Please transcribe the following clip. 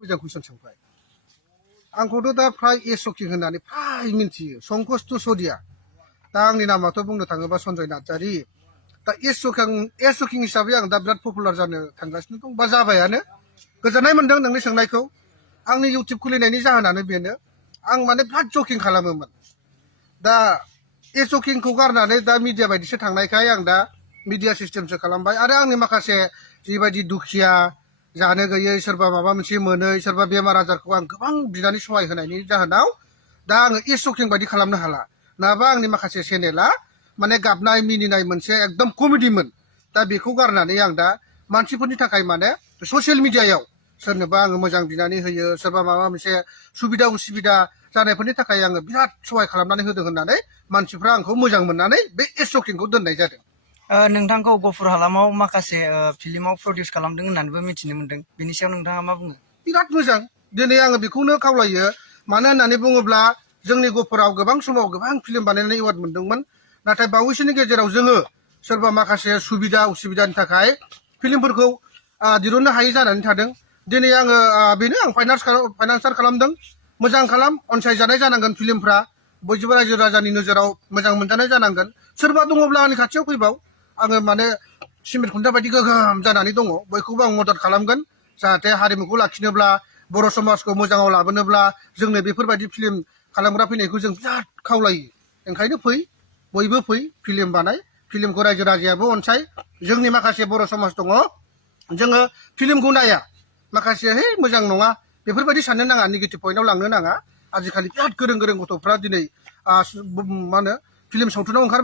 मोजां कुइसन सोंबाय आंखौथ' दा फ्राय एसकिं होननानै फ्राय मिन्थियो संकस तुसदिया दा आंनि नामाथ' बुंनो थाङोबा सन्जय नार्जारि दा एसकिं हिसाबै आं दा बिराद पपुलार जानो थांगासिनो दं बा जाबायानो गोजोननाय मोनदों नोंनि सोंनायखौ आंनि इउटिउब खुलिनायनि जाहोनानो बेनो आं माने बिराद जकिं खालामोमोन दा एसकिंखौ गारनानै दा मिडिया बायदिसो थांनायखाय आं दा मिडिया सिस्टेमसो खालामबाय आरो आंनि माखासे जिबायदि दुखिया जानो गैयै सोरबा माबा मोनसे मोनै सोरबा बेमार आजारखौ आं गोबां बिनानै सहाय होनायनि जाहोनाव दा आङो एसकिं बायदि खालामनो हाला नाबा आंनि माखासे चेनेला माने गाबनाय मिनिनाय मोनसे एकदम कमेडिमोन दा बेखौ गारनानै आं दा मानसिफोरनि थाखाय माने ससियेल मिडियायाव सोरनोबा आङो मोजां बिनानै होयो सोरबा माबा मोनसे सुबिदा उसुबिदा जानायफोरनि थाखाय आङो बिराद सहाय खालामनानै होदों होननानै मानसिफ्रा आंखौ मोजां मोननानै बे एसकिंखौ दोननाय जादों नोंथांखौ गफुर हालामाव माखासे फिल्माव प्रडिउस खालामदों होननानैबो मिथिनो मोनदों बेनि सायाव नोंथाङा मा बुङो बिराद मोजां दिनै आङो बेखौनो खावलायो मानो होननानै बुङोब्ला जोंनि गफुराव गोबां समाव गोबां फिल्म बानायनानै एवार्ड मोनदोंमोन नाथाय बावैसोनि गेजेराव जोङो सोरबा माखासे सुबिदा उसुबिदानि थाखाय फिल्मफोरखौ दिरुननो हायै जानानै थादों दिनै आङो बेनो आं फाइनान्सार खालामदों मोजां खालाम अनसायजानाय जानांगोन फिल्मफ्रा बयबो रायजो राजानि नोजोराव मोजां मोनजानाय जानांगोन सोरबा दङब्ला आंनि खाथियाव फैबाव आङो माने सिमेन्ट खुन्था बायदि गोगोम जानानै दङ बयखौबो आं मदद खालामगोन जाहाथे हारिमुखौ लाखिनोब्ला बर' समाजखौ मोजाङाव लाबोनोब्ला जोंनो बेफोरबायदि फिल्म खालामग्रा फैनायखौ जों बिराद खावलायो ओंखायनो फै बयबो फै फिल्म बानाय फिल्मखौ रायजो राजायाबो अनसाय जोंनि माखासे बर' समाज दङ जोङो फिल्मखौ नाया माखासे है मोजां नङा बेफोरबायदि साननो नाङा नेगेटिभ पइन्टआव लांनो नाङा आजिखालि बिराद गोरों गोरों गथ'फ्रा दिनै मा होनो फिल्म सावथुनाव ओंखार